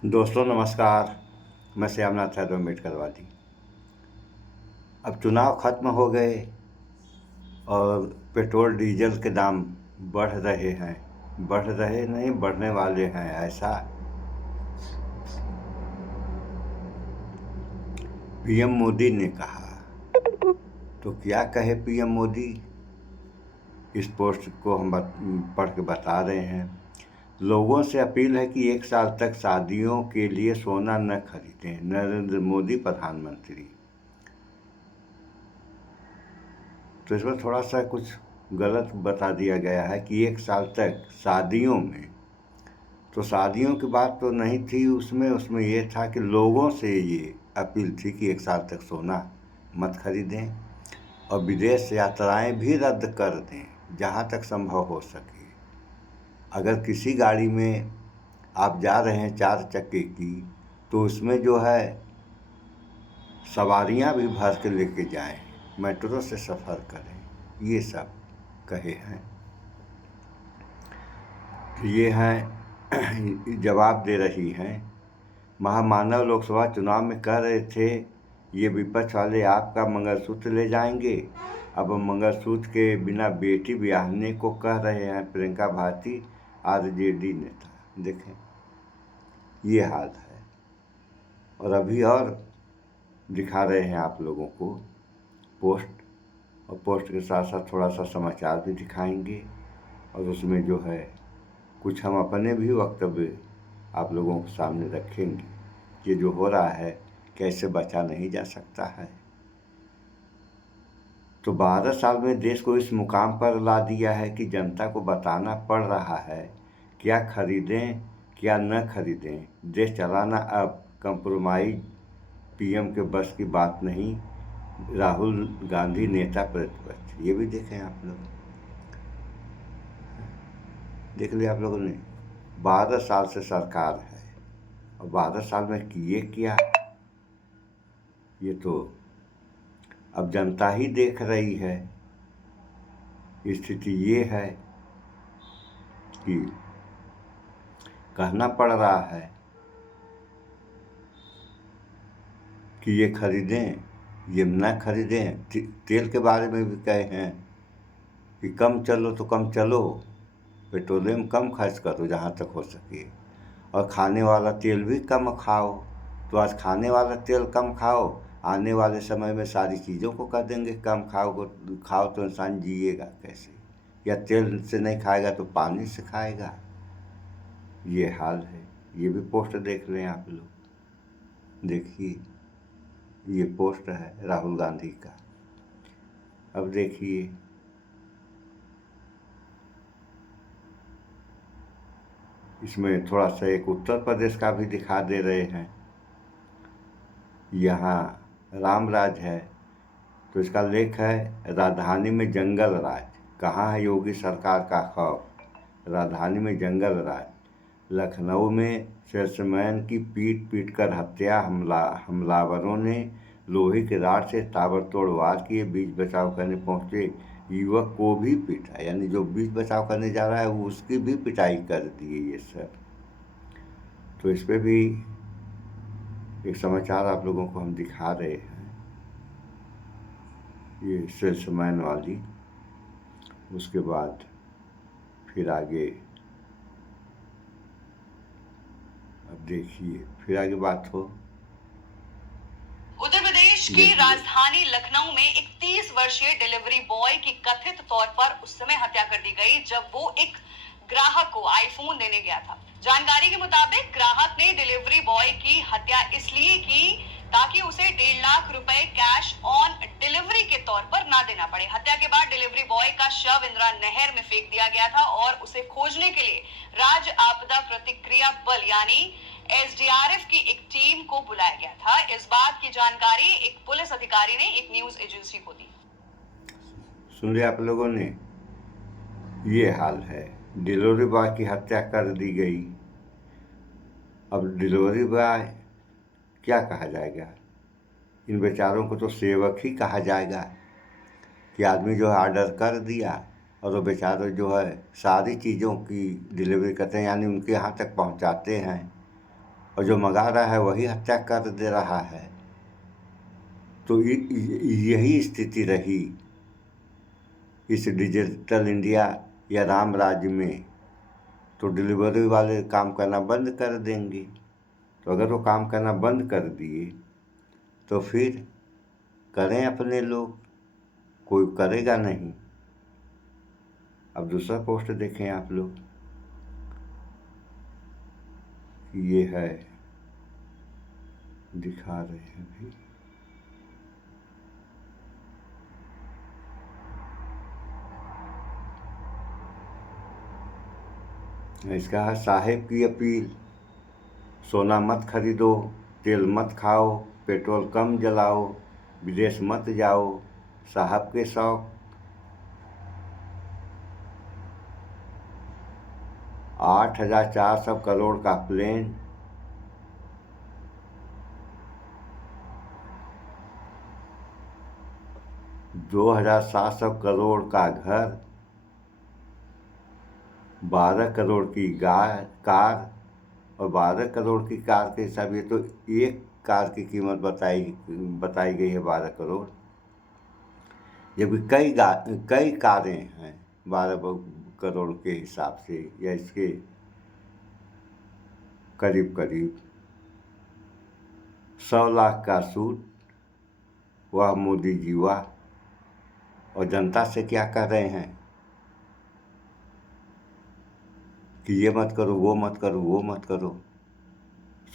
दोस्तों नमस्कार। मैं श्यामनाथ यादव अम्बेडकरवादी। अब चुनाव खत्म हो गए और पेट्रोल डीजल के दाम बढ़ रहे हैं। बढ़ रहे नहीं, बढ़ने वाले हैं, ऐसा पीएम मोदी ने कहा। तो क्या कहे पीएम मोदी, इस पोस्ट को हम पढ़ के बता रहे हैं। लोगों से अपील है कि 1 साल तक शादियों के लिए सोना न खरीदें। नरेंद्र मोदी प्रधानमंत्री। तो इसमें थोड़ा सा कुछ गलत बता दिया गया है कि 1 साल तक शादियों में, तो शादियों की बात तो नहीं थी उसमें ये था कि लोगों से ये अपील थी कि 1 साल तक सोना मत खरीदें और विदेश यात्राएं भी रद्द कर दें जहाँ तक संभव हो सके। अगर किसी गाड़ी में आप जा रहे हैं 4 चक्के की, तो उसमें जो है सवारियां भी भर के लेके जाएं, मेट्रो से सफ़र करें, ये सब कहे हैं। ये हैं जवाब दे रही हैं। महामानव लोकसभा चुनाव में कह रहे थे ये विपक्ष वाले आपका मंगलसूत्र ले जाएंगे, अब मंगलसूत्र के बिना बेटी ब्याहने को कह रहे हैं प्रियंका भारती, आरजेडी नेता। देखें, ये हाल है। और अभी और दिखा रहे हैं आप लोगों को पोस्ट, और पोस्ट के साथ साथ थोड़ा सा समाचार भी दिखाएंगे, और उसमें जो है कुछ हम अपने भी वक्तव्य आप लोगों के सामने रखेंगे कि जो हो रहा है कैसे बचा नहीं जा सकता है। तो 12 साल में देश को इस मुकाम पर ला दिया है कि जनता को बताना पड़ रहा है क्या खरीदें क्या न खरीदें। देश चलाना अब कंप्रोमाइज पीएम के बस की बात नहीं, राहुल गांधी नेता प्रतिपक्ष। ये भी देखें आप लोग, देख लिया आप लोगों ने। 12 साल से सरकार है और 12 साल में किए क्या, ये तो अब जनता ही देख रही है। स्थिति ये है कि कहना पड़ रहा है कि ये खरीदें, ये ना खरीदें। तेल के बारे में भी कहे हैं कि कम चलो तो कम चलो, पेट्रोलियम कम खर्च करो जहाँ तक हो सके, और खाने वाला तेल भी कम खाओ। तो आज खाने वाला तेल कम खाओ, आने वाले समय में सारी चीज़ों को कर देंगे कम। खाओ तो इंसान जिएगा कैसे, या तेल से नहीं खाएगा तो पानी से खाएगा। ये हाल है। ये भी पोस्ट देख लें आप लोग, देखिए ये पोस्ट है राहुल गांधी का। अब देखिए इसमें थोड़ा सा एक उत्तर प्रदेश का भी दिखा दे रहे हैं। यहाँ राम राज है, तो इसका लेख है राजधानी में जंगल राज, कहाँ है योगी सरकार का खौफ। राजधानी में जंगल राज। लखनऊ में सेल्समैन की पीट कर हत्या, हमलावरों ने लोहे के राड से ताबड़तोड़ वार किए, बीच बचाव करने पहुंचे युवक को भी पीटा। यानी जो बीच बचाव करने जा रहा है वो उसकी भी पिटाई कर दी ये सब। तो इस पर भी एक समाचार आप लोगों को हम दिखा रहे हैं, ये सेल्समैन वाली। उसके बाद फिर आगे अब देखिए, फिर आगे बात हो। उत्तर प्रदेश की राजधानी लखनऊ में एक 30 वर्षीय डिलीवरी बॉय की कथित तौर पर उस समय हत्या कर दी गई जब वो एक ग्राहक को आईफोन देने गया था। जानकारी के मुताबिक ग्राहक ने डिलीवरी बॉय की हत्या इसलिए की ताकि उसे 1.5 लाख रुपए कैश ऑन डिलीवरी के तौर पर ना देना पड़े। हत्या के बाद डिलीवरी बॉय का शव इंदिरा नहर में फेंक दिया गया था और उसे खोजने के लिए राज्य आपदा प्रतिक्रिया बल यानी एसडीआरएफ की एक टीम को बुलाया गया था। इस बात की जानकारी एक पुलिस अधिकारी ने एक न्यूज एजेंसी को दी। सुन लिया आप लोगों ने, ये हाल है। डिलीवरी बॉय की हत्या कर दी गई। अब डिलीवरी बॉय क्या कहा जाएगा, इन बेचारों को तो सेवक ही कहा जाएगा कि आदमी जो है ऑर्डर कर दिया और वो बेचारे जो है सारी चीज़ों की डिलीवरी करते हैं, यानी उनके यहाँ तक पहुँचाते हैं। और जो मंगा रहा है वही हत्या कर दे रहा है। तो यही स्थिति रही इस डिजिटल इंडिया या राम राज्य में, तो डिलीवरी वाले काम करना बंद कर देंगे। तो अगर वो काम करना बंद कर दिए तो फिर करें अपने लोग, कोई करेगा नहीं। अब दूसरा पोस्ट देखें आप लोग, ये है, दिखा रहे हैं अभी। इसका है साहेब की अपील, सोना मत खरीदो, तेल मत खाओ, पेट्रोल कम जलाओ, विदेश मत जाओ, साहब के शौक। 8,400 करोड़ का प्लेन, $2,700 करोड़ का घर, 12 करोड़ की कार, और 12 करोड़ की कार के हिसाब, ये तो एक कार की कीमत बताई गई है 12 करोड़, जबकि कई कारें हैं 12 करोड़ के हिसाब से, या इसके करीब करीब। 100 लाख का सूट, वह मोदी जी वाह। और जनता से क्या कह रहे हैं कि ये मत करो, वो मत करो, वो मत करो,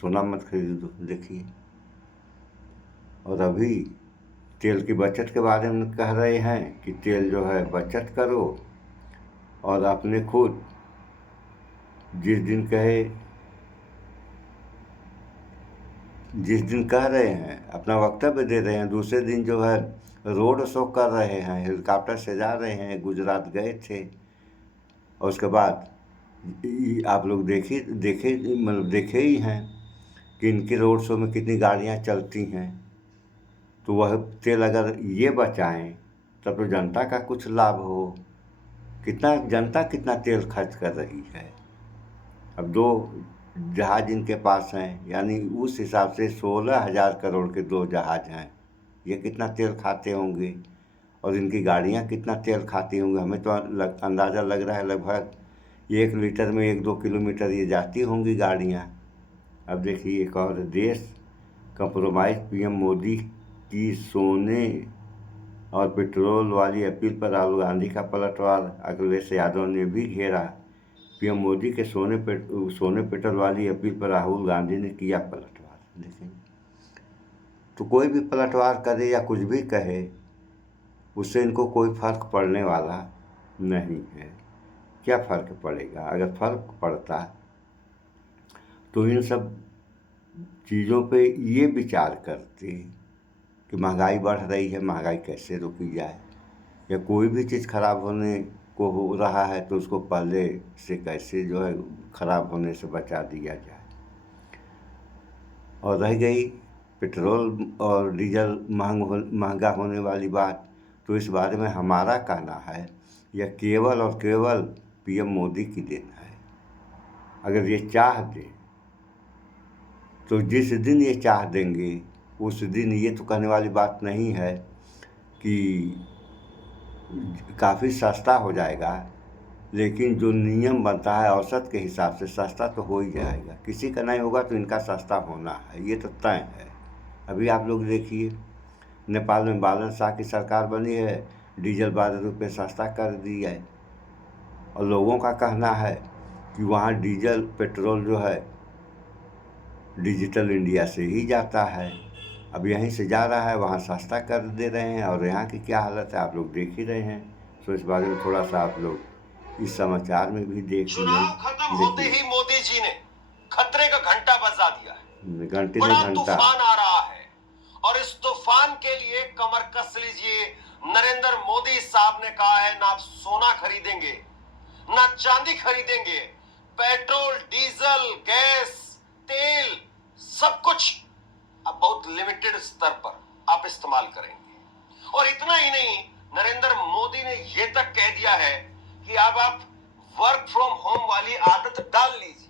सोना मत खरीदो। देखिए, और अभी तेल की बचत के बारे में कह रहे हैं कि तेल जो है बचत करो, और अपने खुद जिस दिन कह रहे हैं, अपना वक्तव्य दे रहे हैं, दूसरे दिन जो है रोड शो कर रहे हैं, हेलीकॉप्टर से जा रहे हैं, गुजरात गए थे। और उसके बाद आप लोग देखे ही हैं कि इनके रोड शो में कितनी गाड़ियां चलती हैं। तो वह तेल अगर ये बचाएं तब तो जनता का कुछ लाभ हो। जनता कितना तेल खर्च कर रही है। अब 2 जहाज इनके पास हैं, यानी उस हिसाब से 16,000 करोड़ के 2 जहाज हैं। ये कितना तेल खाते होंगे, और इनकी गाड़ियां कितना तेल खाती होंगी। हमें तो अंदाज़ा लग रहा है लगभग 1 लीटर में 1-2 किलोमीटर ये जाती होंगी गाड़ियां। अब देखिए, एक और देश कंप्रोमाइज, पीएम मोदी की सोने और पेट्रोल वाली अपील पर राहुल गांधी का पलटवार, अखिलेश यादव ने भी घेरा। पीएम मोदी के सोने पेट्रोल वाली अपील पर राहुल गांधी ने किया पलटवार। देखिए, तो कोई भी पलटवार करे या कुछ भी कहे, उससे इनको कोई फर्क पड़ने वाला नहीं है। क्या फर्क पड़ेगा? अगर फर्क पड़ता तो इन सब चीज़ों पे ये विचार करते कि महंगाई बढ़ रही है, महंगाई कैसे रोकी जाए, या कोई भी चीज़ खराब होने को हो रहा है तो उसको पहले से कैसे जो है खराब होने से बचा दिया जाए। और रह गई पेट्रोल और डीजल महंगा होने वाली बात, तो इस बारे में हमारा कहना है यह केवल और केवल पीएम मोदी की देन है। अगर ये चाह दें तो जिस दिन ये चाह देंगे उस दिन, ये तो कहने वाली बात नहीं है कि काफ़ी सस्ता हो जाएगा, लेकिन जो नियम बनता है औसत के हिसाब से सस्ता तो हो ही जाएगा। किसी का नहीं होगा तो इनका सस्ता होना है, ये तो तय है। अभी आप लोग देखिए, नेपाल में बादल शाह की सरकार बनी है, डीजल 12 रुपये सस्ता कर दिया है, और लोगों का कहना है कि वहाँ डीजल पेट्रोल जो है डिजिटल इंडिया से ही जाता है। अब यहीं से जा रहा है, वहाँ सस्ता कर दे रहे हैं, और यहाँ की क्या हालत है आप लोग देख ही रहे हैं। तो इस बारे में थोड़ा सा आप लोग इस समाचार में भी देख लें। चुनाव खत्म होते ही मोदी जी ने खतरे का घंटा बजा दिया है। घंटे बड़ा ने घंटा। तूफान आ रहा है, और इस तूफान के लिए कमर कस लीजिए। नरेंद्र मोदी साहब ने कहा है, ना आप सोना खरीदेंगे, ना चांदी खरीदेंगे, पेट्रोल, डीजल, गैस, तेल, सब कुछ अब बहुत लिमिटेड स्तर पर आप इस्तेमाल करेंगे। और इतना ही नहीं, नरेंद्र मोदी ने यह तक कह दिया है कि अब आप वर्क फ्रॉम होम वाली आदत डाल लीजिए।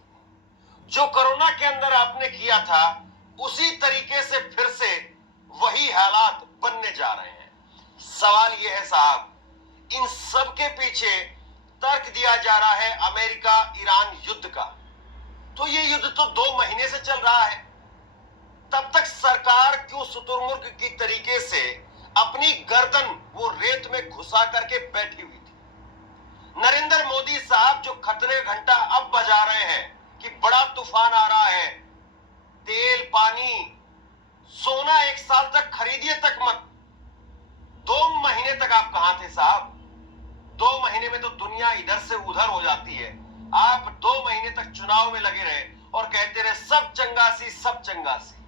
जो कोरोना के अंदर आपने किया था उसी तरीके से फिर से वही हालात बनने जा रहे हैं। सवाल यह है साहब, इन सब के पीछे तर्क दिया जा रहा है अमेरिका ईरान युद्ध का। तो ये युद्ध तो 2 महीने से चल रहा है, तब तक सरकार क्यों शुतुरमुर्ग की तरीके से अपनी गर्दन वो रेत में घुसा करके बैठी हुई थी? नरेंद्र मोदी साहब जो खतरे घंटा अब बजा रहे हैं कि बड़ा तूफान आ रहा है, तेल पानी सोना 1 साल तक खरीदिए तक मत। 2 महीने तक आप कहां थे साहब? 2 महीने में तो दुनिया इधर से उधर हो जाती है। आप 2 महीने तक चुनाव में लगे रहे और कहते रहे सब चंगासी सब चंगासी।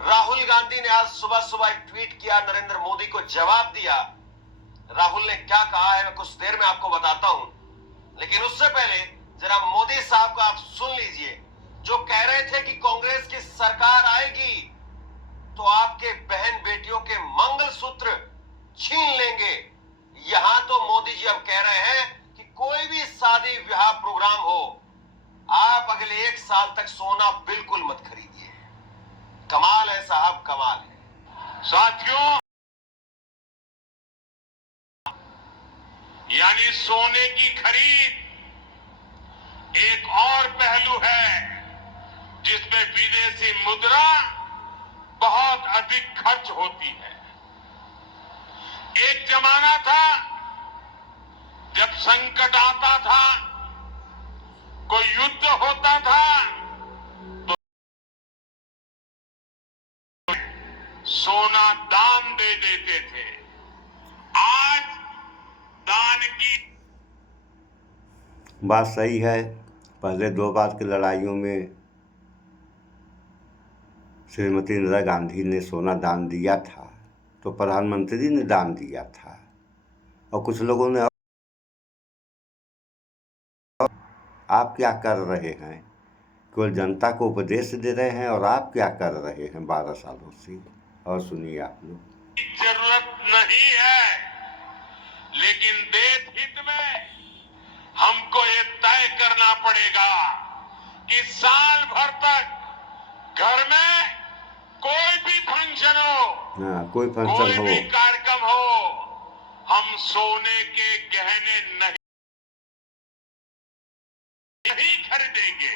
राहुल गांधी ने आज सुबह सुबह एक ट्वीट किया, नरेंद्र मोदी को जवाब दिया। राहुल ने क्या कहा है मैं कुछ देर में आपको बताता हूं, लेकिन उससे पहले जरा मोदी साहब का आप सुन लीजिए, जो कह रहे थे कि कांग्रेस की सरकार आएगी तो आपके बहन बेटियों के मंगलसूत्र छीन लेंगे। यहां तो मोदी जी अब कह रहे हैं कि कोई भी शादी विवाह प्रोग्राम हो, आप अगले 1 साल तक सोना बिल्कुल मत खरीदिए। कमाल है साहब, कमाल है। साथियों, यानी सोने की खरीद एक और पहलू है जिसमें विदेशी मुद्रा बहुत अधिक खर्च होती है। एक जमाना था जब संकट आता था, कोई युद्ध होता था तो सोना दान दे देते थे। आज दान की बात सही है। पहले 2 बार की लड़ाइयों में श्रीमती इंदिरा गांधी ने सोना दान दिया था, तो प्रधानमंत्री ने दान दिया था, और कुछ लोगों ने। आप क्या कर रहे हैं? केवल जनता को उपदेश दे रहे हैं, और आप क्या कर रहे हैं 12 सालों से? और सुनिए आप लोग। जरूरत नहीं है, लेकिन देश हित में हमको ये तय करना पड़ेगा कि साल भर तक घर में कोई भी फंक्शन हो, कोई कोई फंक्शन हो, भी कार्यक्रम हो, हम सोने के गहने नहीं खरीदेंगे।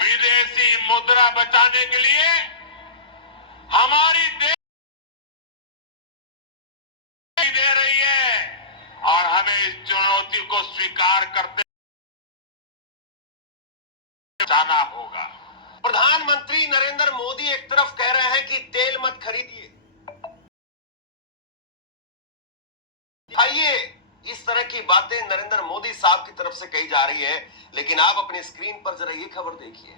विदेशी मुद्रा बचाने के लिए हमारी देश दे रही है और हमें इस चुनौती को स्वीकार करते जाना होगा। प्रधानमंत्री नरेंद्र मोदी एक तरफ कह रहे हैं कि तेल मत खरीदिए, आइए इस तरह की बातें नरेंद्र मोदी साहब की तरफ से कही जा रही है, लेकिन आप अपनी स्क्रीन पर जरा ये खबर देखिए।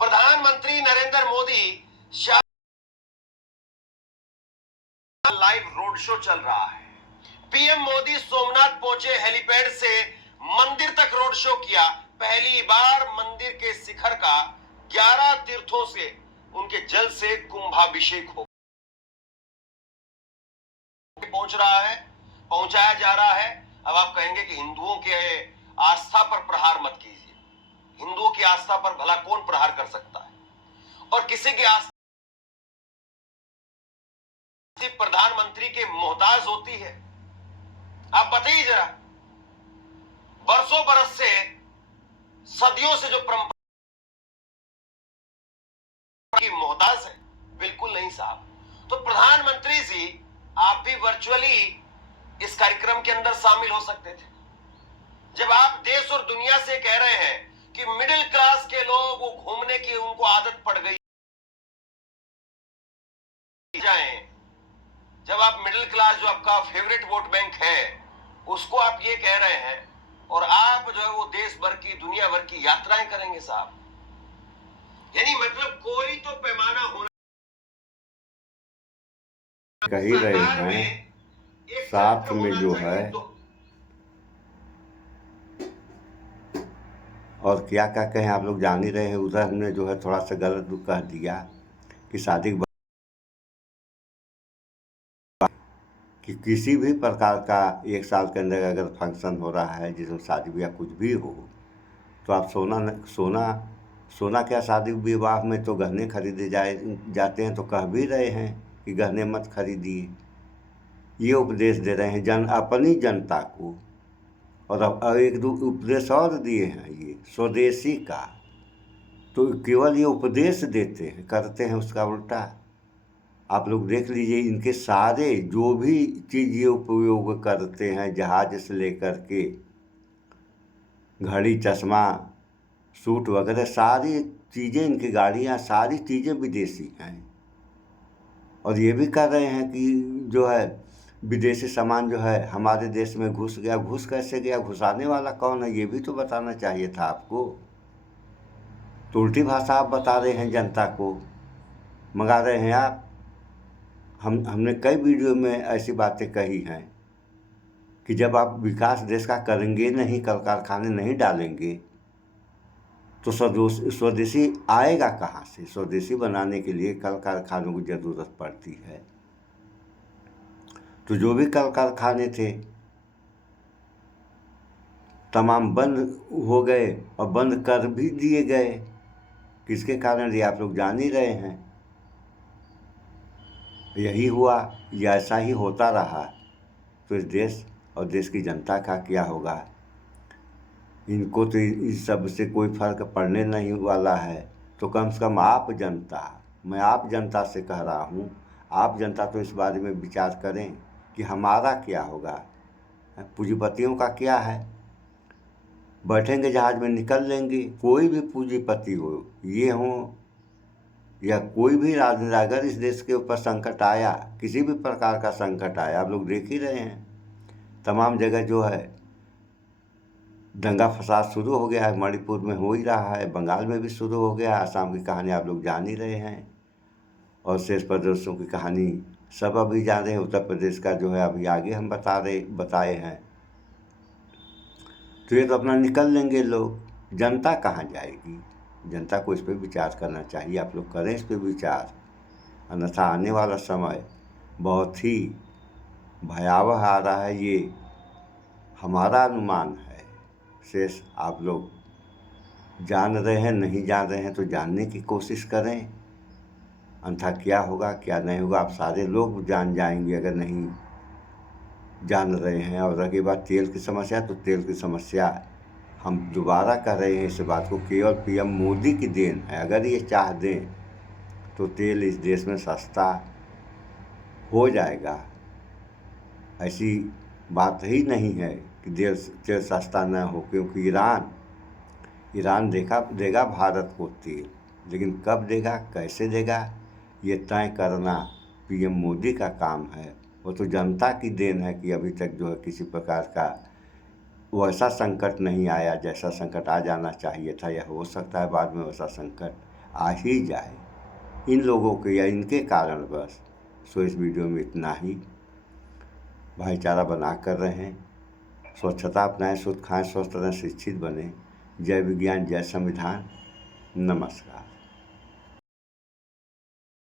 प्रधानमंत्री Narendra Modi live road show चल रहा है। पीएम मोदी सोमनाथ पहुंचे, हेलीपैड से मंदिर तक रोड शो किया। पहली बार मंदिर के शिखर का 11 तीर्थों से उनके जल से कुंभाभिषेक हो पहुंच रहा है, पहुंचाया जा रहा है। अब आप कहेंगे कि हिंदुओं के आस्था पर प्रहार मत कीजिए। हिंदुओं की आस्था पर भला कौन प्रहार कर सकता है? और किसी की आस्था प्रधानमंत्री के मोहताज होती है? आप बताइए जरा, बरसों बरस से सदियों से जो परंपरा की मोहताज है? बिल्कुल नहीं साहब। तो प्रधानमंत्री जी आप भी वर्चुअली इस कार्यक्रम के अंदर शामिल हो सकते थे। जब आप देश और दुनिया से कह रहे हैं कि मिडिल क्लास के लोग वो घूमने की उनको आदत पड़ गई जाए, जब आप मिडिल क्लास जो आपका फेवरेट वोट बैंक है उसको आप ये कह रहे हैं, और आप जो है वो देश भर की दुनिया भर की यात्राएं करेंगे साहब, यानी मतलब कोई तो पैमाना होना। कह ही रहे हैं साथ में जो है, और क्या क्या कहें आप लोग जान ही रहे हैं। उधर हमने जो है थोड़ा सा गलत कह दिया कि शादी कि किसी भी प्रकार का 1 साल के अंदर अगर फंक्शन हो रहा है जिसमें शादी ब्याह कुछ भी हो, तो आप सोना क्या, शादी विवाह में तो गहने खरीदे जाते हैं, तो कह भी रहे हैं कि गहने मत खरीदिए। ये उपदेश दे रहे हैं अपनी जनता को। और अब एक दो उपदेश और दिए हैं ये स्वदेशी का। तो केवल ये उपदेश देते हैं, करते हैं उसका उल्टा। आप लोग देख लीजिए, इनके सारे जो भी चीज़ ये उपयोग करते हैं, जहाज से लेकर के घड़ी, चश्मा, सूट वगैरह, सारी चीज़ें, इनकी गाड़ियाँ, सारी चीज़ें विदेशी हैं। और ये भी कर रहे हैं कि जो है विदेशी सामान जो है हमारे देश में घुस गया। घुस कैसे गया, घुसाने वाला कौन है, ये भी तो बताना चाहिए था आपको। तो उल्टी भाषा आप बता रहे हैं, जनता को मंगा रहे हैं आप। हमने कई वीडियो में ऐसी बातें कही हैं कि जब आप विकास देश का करेंगे नहीं, कल कारखाने नहीं डालेंगे, तो स्वदेशी आएगा कहाँ से? स्वदेशी बनाने के लिए कल कारखानों की ज़रूरत पड़ती है। तो जो भी कल कारखाने थे तमाम बंद हो गए और बंद कर भी दिए गए। किसके कारण, ये आप लोग जान ही रहे हैं। यही हुआ, या ऐसा ही होता रहा तो इस देश और देश की जनता का क्या होगा? इनको तो इस सब से कोई फर्क पड़ने नहीं वाला है। तो कम से कम आप जनता, मैं आप जनता से कह रहा हूँ, आप जनता तो इस बारे में विचार करें कि हमारा क्या होगा, पूंजीपतियों का क्या है। बैठेंगे जहाज में, निकल लेंगे। कोई भी पूंजीपति हो, ये हो या कोई भी राजनीति, अगर इस देश के ऊपर संकट आया, किसी भी प्रकार का संकट आया, आप लोग देख ही रहे हैं तमाम जगह जो है दंगा फसाद शुरू हो गया है। मणिपुर में हो ही रहा है, बंगाल में भी शुरू हो गया, आसाम की कहानी आप लोग जान ही रहे हैं, और शेष प्रदेशों की कहानी सब अभी जान रहे हैं। उत्तर प्रदेश का जो है अभी आगे हम बताए हैं। तो ये तो अपना निकल लेंगे लोग। जनता कहाँ जाएगी? जनता को इस पर विचार करना चाहिए। आप लोग करें इस पर विचार, अन्यथा आने वाला समय बहुत ही भयावह आ रहा है। ये हमारा अनुमान है। शेष आप लोग जान रहे हैं, नहीं जान रहे हैं तो जानने की कोशिश करें, अन्यथा क्या होगा क्या नहीं होगा आप सारे लोग जान जाएंगे अगर नहीं जान रहे हैं। और रही बात तेल की समस्या, तो तेल की समस्या हम दोबारा कह रहे हैं, इस बात को केवल पीएम मोदी की देन है। अगर ये चाह दें तो तेल इस देश में सस्ता हो जाएगा। ऐसी बात ही नहीं है कि तेल सस्ता न हो, क्योंकि ईरान देगा भारत को तेल, लेकिन कब देगा, कैसे देगा, ये तय करना पीएम मोदी का काम है। वो तो जनता की देन है कि अभी तक जो है किसी प्रकार का वैसा संकट नहीं आया जैसा संकट आ जाना चाहिए था, या हो सकता है बाद में वैसा संकट आ ही जाए इन लोगों के या इनके कारण बस। सो इस वीडियो में इतना ही। भाईचारा बना कर रहें, स्वच्छता अपनाएं, शुद्ध खाएं, स्वस्थ रहें, शिक्षित बने। जय विज्ञान, जय संविधान। नमस्कार।